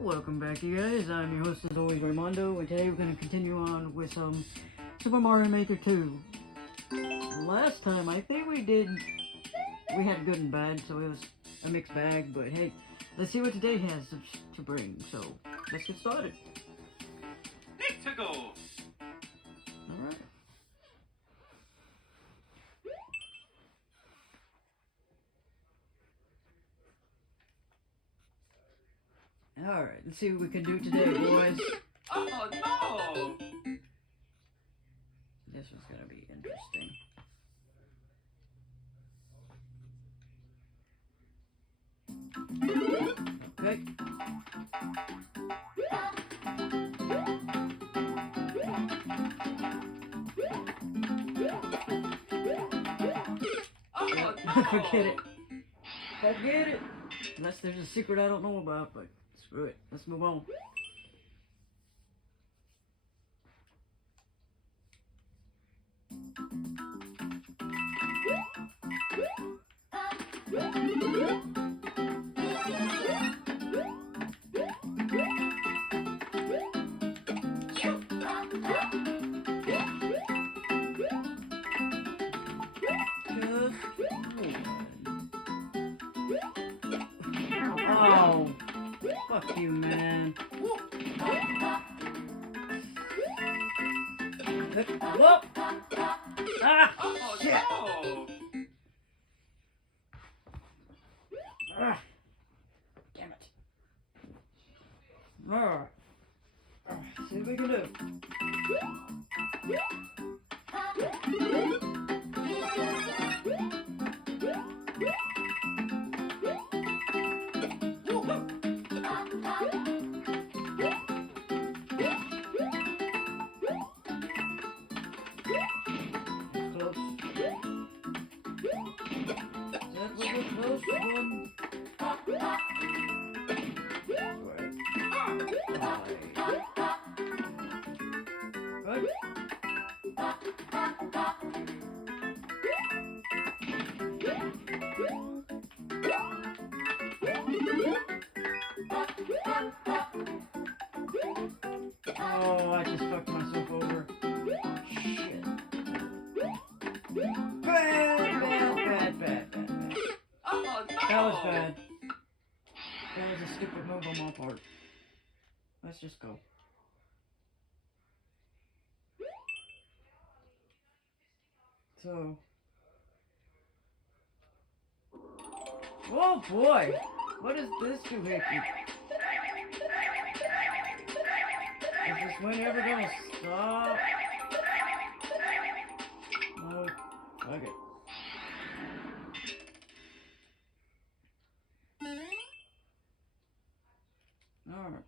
Welcome back, you guys. I'm your host, as always, Raymondo, and today we're going to continue on with some Super Mario Maker 2. Last time, I think we had good and bad, so it was a mixed bag, but hey, let's see what today has to bring, so let's get started. Let's go! Alright. Alright, let's see what we can do today, boys. Oh no! This one's gonna be interesting. Okay. Oh no! Forget it. Forget it. Unless there's a secret I don't know about, but screw it. Let's move on. Oh, fuck you, man. Whoop! Ah, Oh shit! no! Ah, damn it. Ah. See what we can do. Close. That was a close one. Right. Good. Oh, I just fucked myself over. Shit. Bad. Oh no! That was bad. That was a stupid move on my part. Let's just go. So. Oh boy! What is this doohickey? Is this wind ever gonna stop? No. Fuck it. Alright.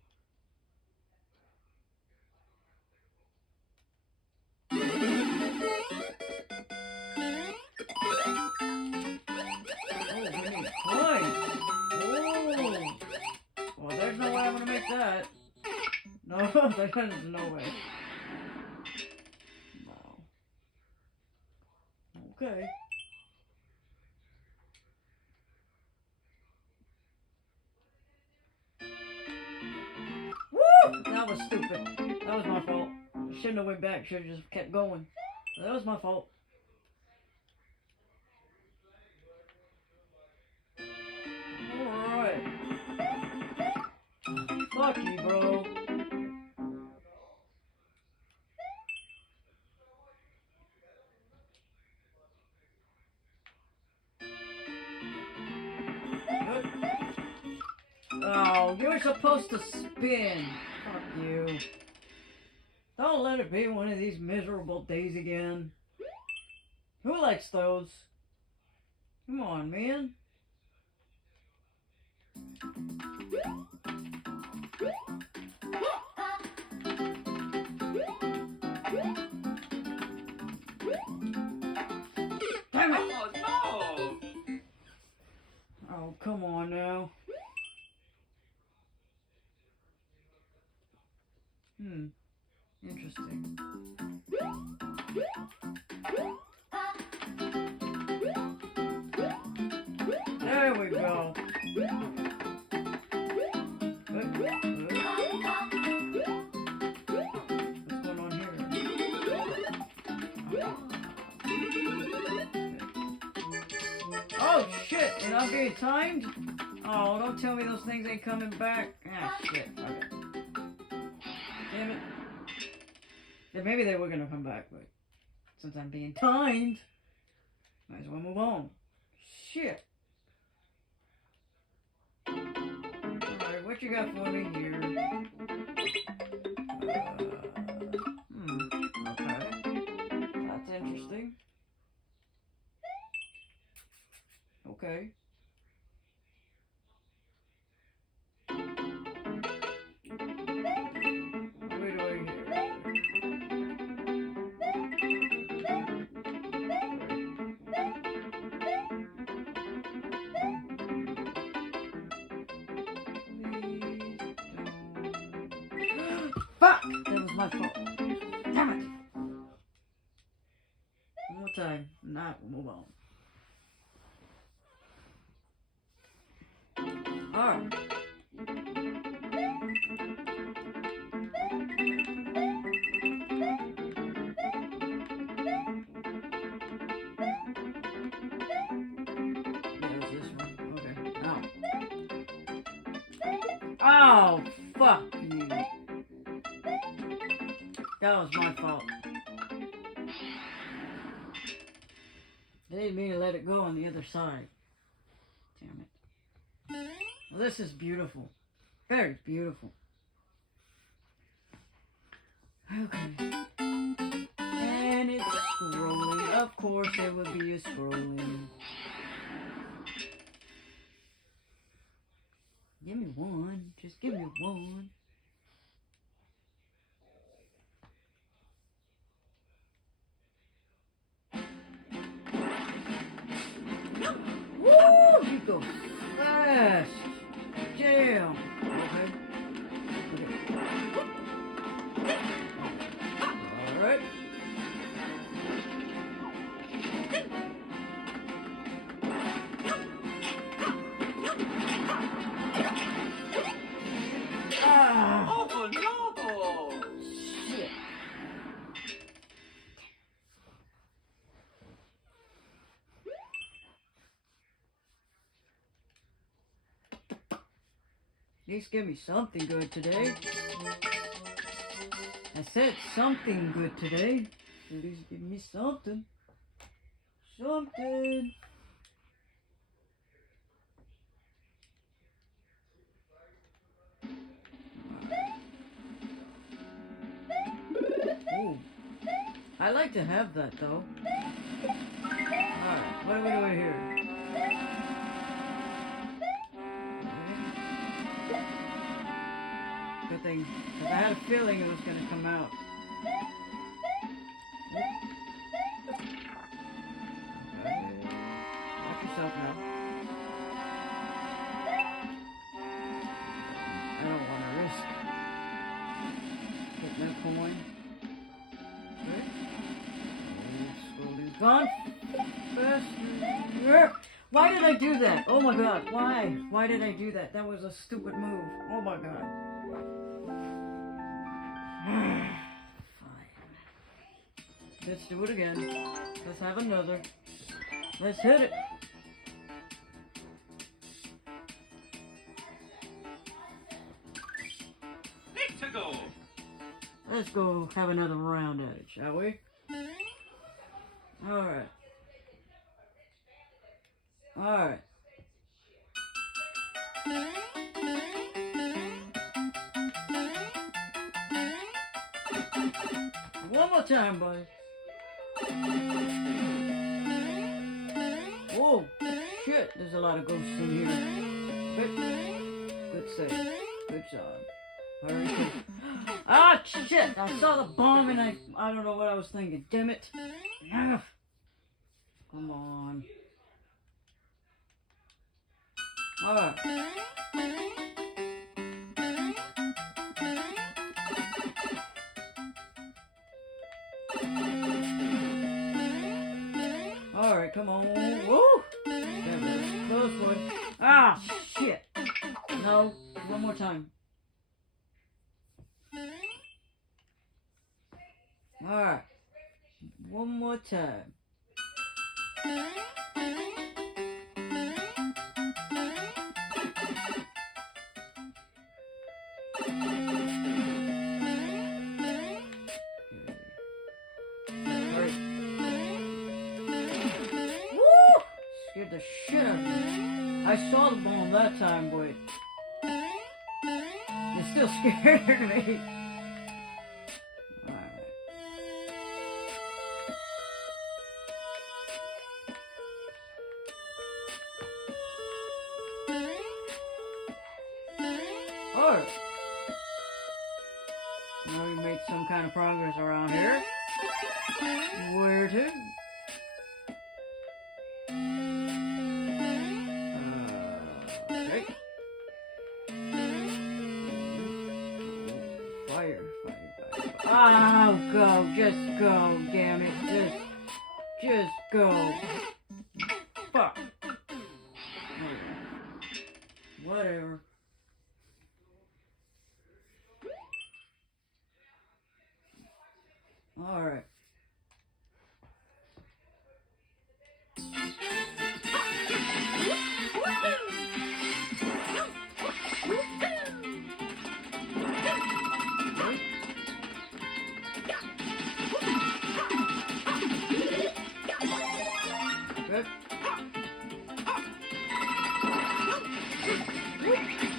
Oh, we need points! Oh! Well, there's no way I'm gonna make that. No, there's no way. No. Okay. Woo! That was stupid. That was my fault. I shouldn't have went back. Should have just kept going. That was my fault. Alright. Fuck you, bro. Good. Oh, you're supposed to spin. Fuck you. Don't let it be one of these miserable days again. Who likes those? Come on, man. Damn it! Oh no! Oh, come on now. Interesting. There we go. Good. not being timed? Oh, don't tell me those things ain't coming back. Ah, shit. Okay. Damn it. Yeah, maybe they were gonna come back, but since I'm being timed, might as well move on. Shit. Alright, what you got for me here? Okay. That's interesting. Okay. What are we doing here? Fuck! That was my fault. Damn it! One more time. Nah, we'll move on. Alright. Yeah, it's this one. Okay. Now. Oh, fuck you. That was my fault. They didn't mean to let it go on the other side. Damn it. Well, this is beautiful. Very beautiful. Okay. And it's scrolling. Of course there would be a scrolling. Give me one. Just give me one. Woo! You go fast. Damn. Okay. Alright. Ah! Oh no! Shit. At least give me something good today. I said something good today. At least give me something. Something. Ooh. I like to have that though. Alright, what are we doing here? Good thing, because I had a feeling it was going to come out. Okay. Watch yourself now. I don't want to risk getting that coin. Okay. Slowly gone. Faster. Why did I do that? Oh my god, why? Why did I do that? That was a stupid move. Oh my god. Fine. Let's do it again. Let's have another. Let's hit it. Let's go! Let's go have another round at it, shall we? Alright. Alright. One more time, buddy. Whoa! Shit, there's a lot of ghosts in here. Good save. Good job. Hurry, quick. Ah, shit! I saw the bomb and I don't know what I was thinking. Damn it. Ah. Come on. Alright. Alright, come on. Woo! That was a close one. Ah, shit. No, one more time. Alright. One more time. I saw the bomb that time, but it still scared me. Alright. Alright. Now we made some kind of progress around here. Where to? Okay. Fire. Oh, go. Just go, damn it. Just go. Fuck. Whatever. Alright. Good.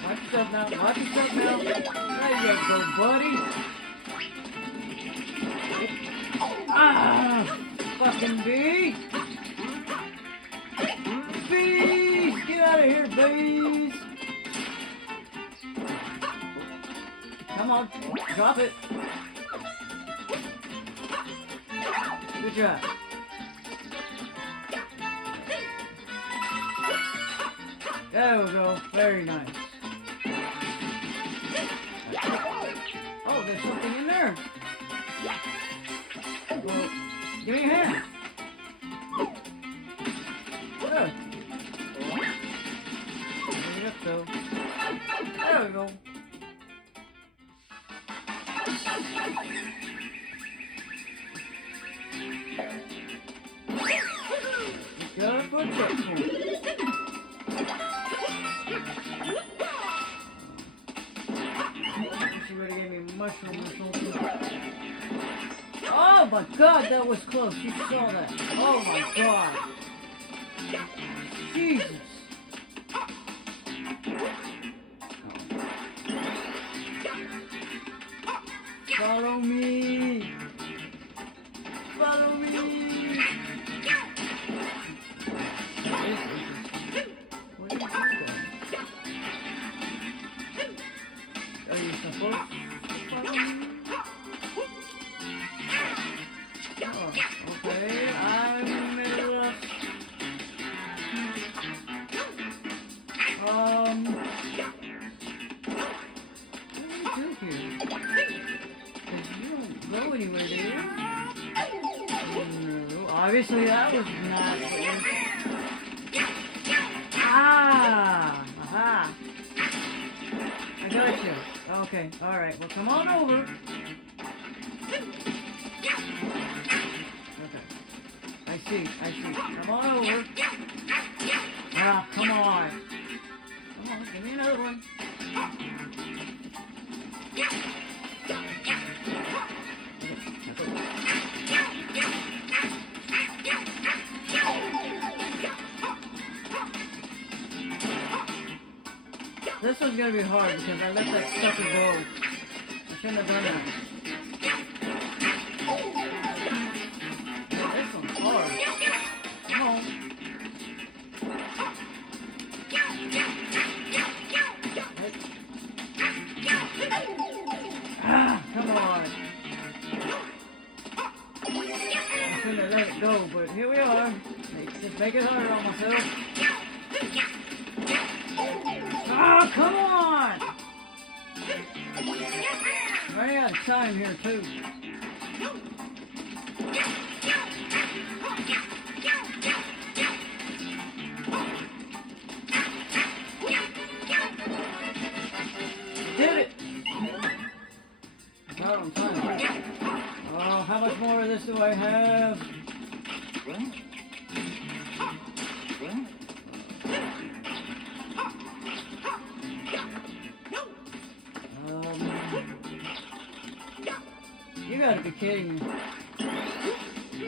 Watch yourself now. Watch yourself now. There you go, buddy. Ah! Fucking bee! Bees! Get out of here, bees! Come on, drop it. Good job. There we go. Very nice. Oh, there's something in there. Well, give me a hand. Good. There you go. There we go. Got a footstep. Somebody gave me mushroom or something. Oh my god, that was close. You saw that. Oh my god. Jesus. Follow me. Follow me. What are you doing? Are you supposed to follow me? Oh, okay, I'm in the middle of... What do you do here? Because you don't go anywhere, do you? No, obviously that was not fair. Ah! Aha! I got you. Okay, alright, well come on over. Okay. I see. Come on over. Ah, come on. Come on, give me another one. This one's gonna be hard because I let that sucker go. I shouldn't have done that. Yeah, this one's hard. Come on. Ah, come on. I shouldn't have let it go, but here we are. Just make it harder on myself. Ah, come on! Running out of time here, too. Did it! Right on time. Oh, how much more of this do I have? You gotta be kidding me.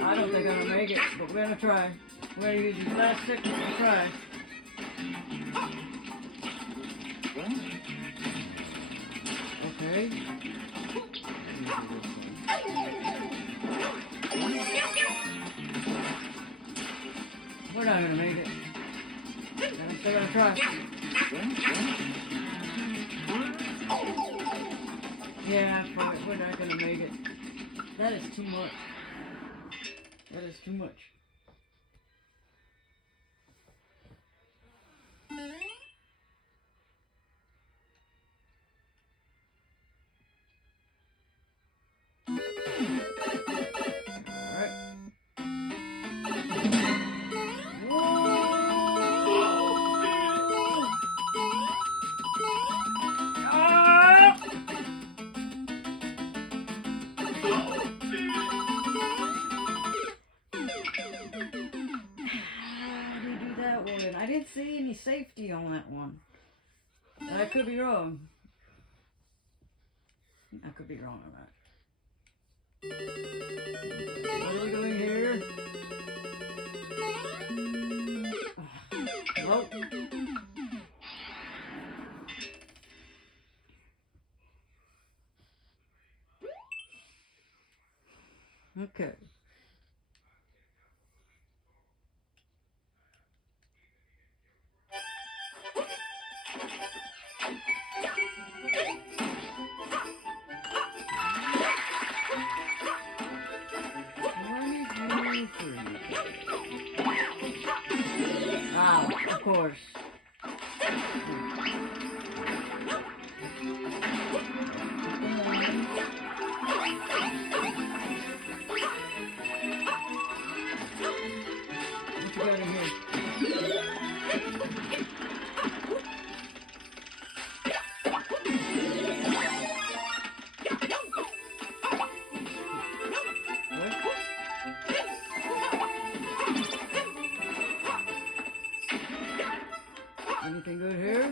I don't think I'm gonna make it, but we're gonna try. We're gonna use these last seconds to try. Okay. We're not gonna make it. I'm still gonna try. Yeah, we're not gonna make it. That is too much. That is too much. I didn't see any safety on that one. I could be wrong. I could be wrong on that. What are we doing here? Nope. Okay. Of course. What you got in here? Anything good here?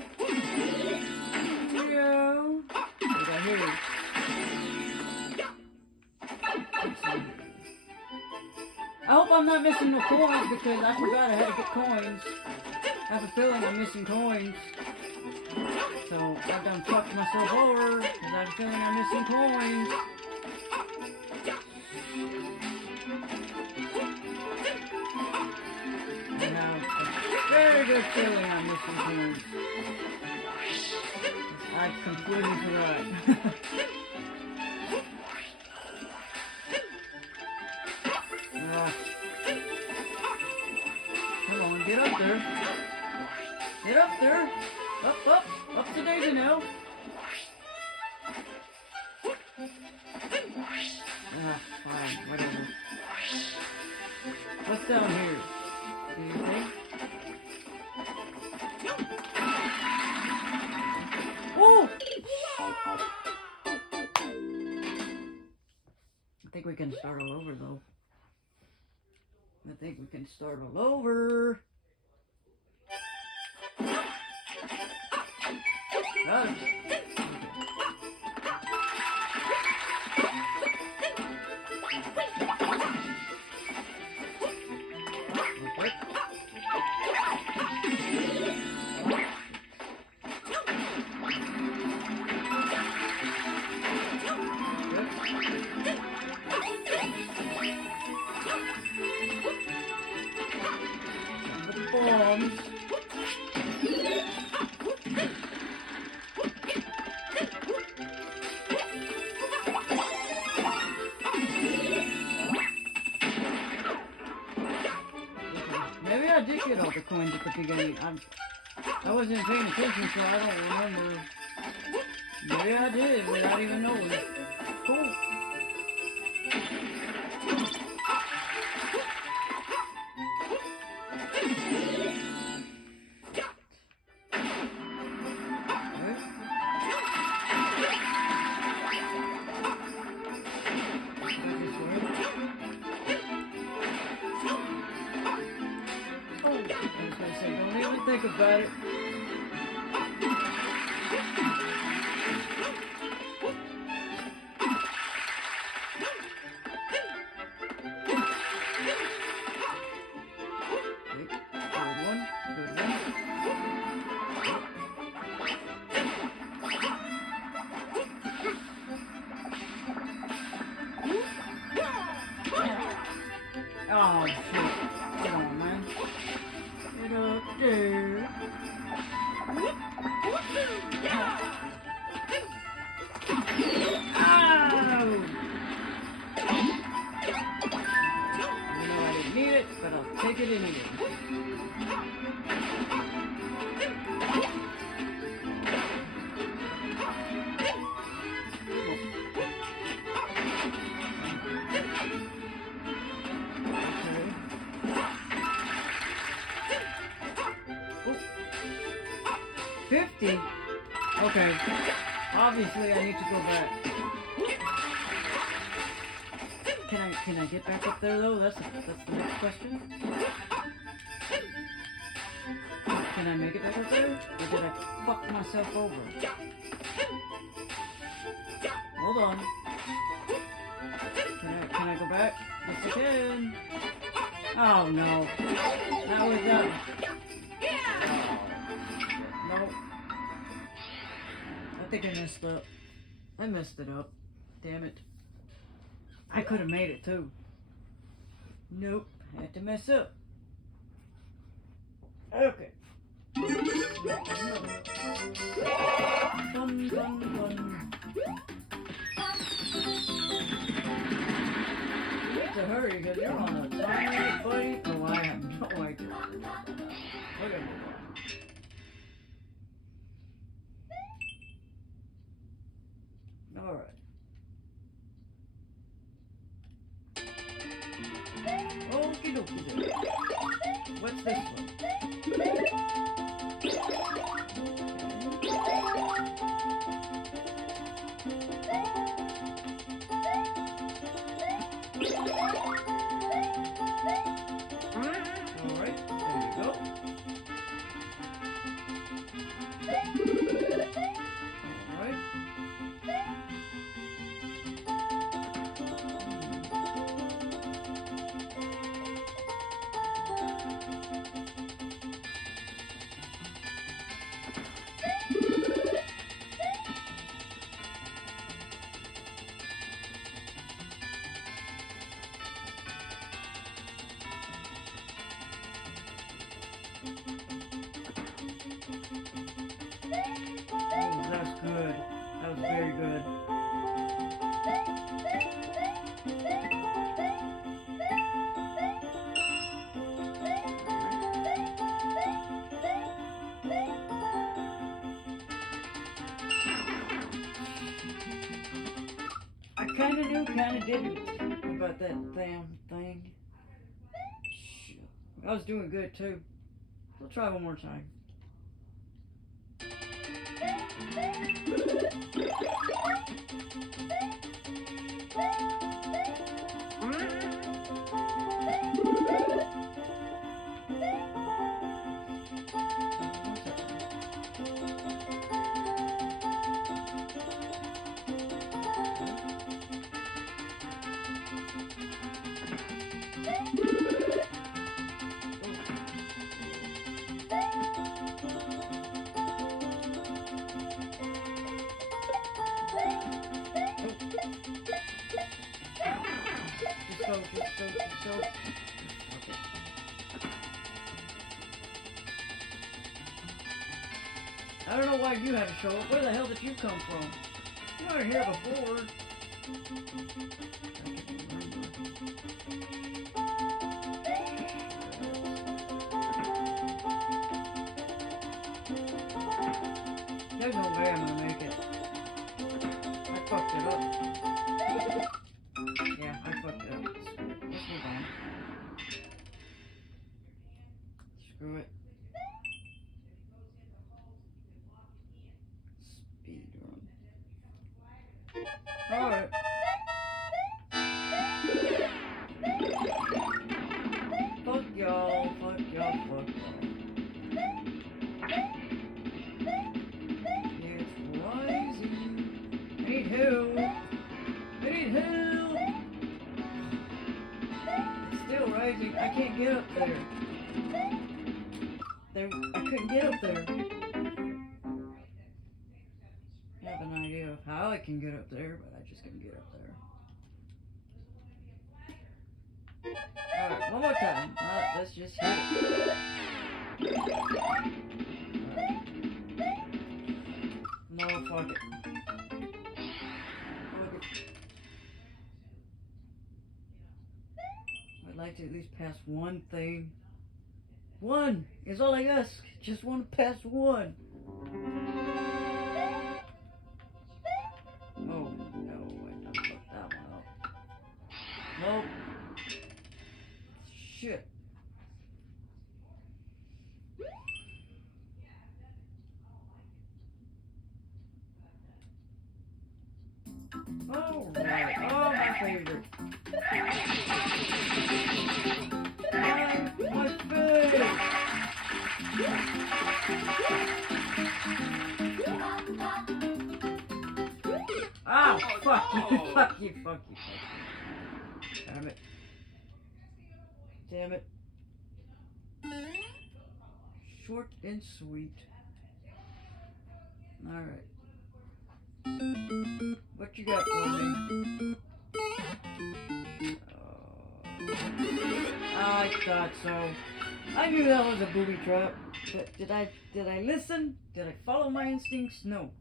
No. What do I hear? I hope I'm not missing no coins because I forgot I had to get coins. I have a feeling I'm missing coins. So I've done fucked myself over because I have a feeling I'm missing coins. Very good feeling I'm missing coins. I completely forgot. Come on, get up there. Get up there. Up to Daisy now. Fine, whatever. What's down here? Do you think? Woo! I think we can start all over though. I think we can start all over. Got it. Bombs. Maybe I did get all the coins at the beginning. I wasn't paying attention, so I don't remember. Maybe I did without even knowing. Cool. Don't even think about it. Good one. 50. Okay. Obviously, I need to go back. Can I get back up there though? That's the next question. Can I make it back up there? Or did I fuck myself over? Hold on. Can I go back? Yes, I can. Oh no. Not with that. Nope. I think I messed up. I messed it up. Damn it. I could have made it too. Nope. I had to mess up. Okay. Dun, dun, dun. You need to hurry because you're on a time, buddy. Oh, I have no idea. Okay. Alright. Okie dokie. What's this one? Alright, there you go. Alright. Oh, that's good. That was very good. I kinda knew, kinda didn't about that damn thing. Shit. I was doing good too. We'll try one more time. Just go. Okay. I don't know why you had to show up. Where the hell did you come from? You weren't here before. There's no way I'm gonna make it. I fucked it up. Yeah, I fucked it up. Let's move on. Screw it. Speed run. Alright. Fuck y'all, fuck y'all, fuck y'all. It's rising. I need help. I need help. It's still rising. I can't get up there. I couldn't get up there. I have an idea of how I can get up there, but I just couldn't get up there. Alright, one more time. Let's just hit it. Alright. No, fuck it. Fuck it. I'd like to at least pass one thing. One is all I ask. Just want to pass one. Oh, no, I done fucked that one up. Nope. Shit. Alright. Oh, my favorite. My favorite. Oh, fuck you, no. fuck you, fuck you, fuck you. Damn it. Damn it. Short and sweet. Alright. What you got for me? I thought so. I knew that was a booby trap. But did I listen? Did I follow my instincts? No.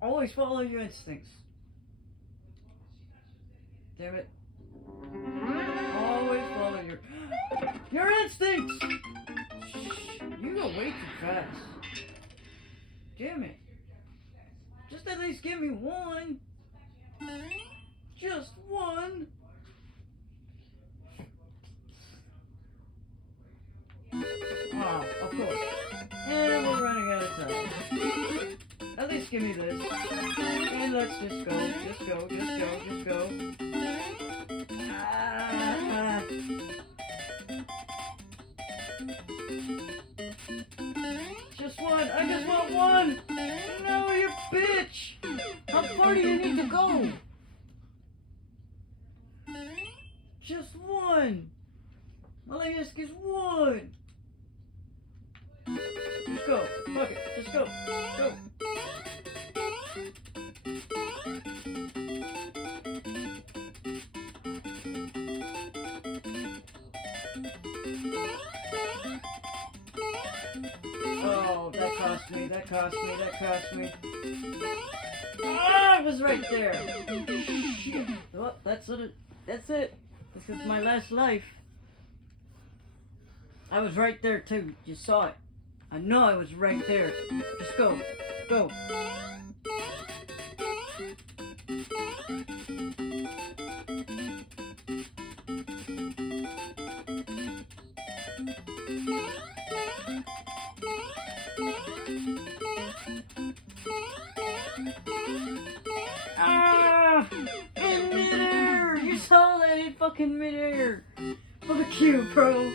Always follow your instincts. Damn it. Always follow your instincts! Shh, you go way too fast. Damn it. Just at least give me one. Just one. Oh, of course. And we're running out of time. At least give me this. And let's just go, just go, just go, just go. Ah. Just one. I just want one. No, you bitch. How far do you need to go? Just one. All I ask is one. Just go. Fuck it. Just go. Go. Oh, that cost me. That cost me. That cost me. Ah, it was right there. Shit. Oh, that's it. That's it. This is my last life. I was right there too. You saw it. I know I was right there. Just go. Go. Ah! In midair! You saw that in fucking midair! Fuck you, bro!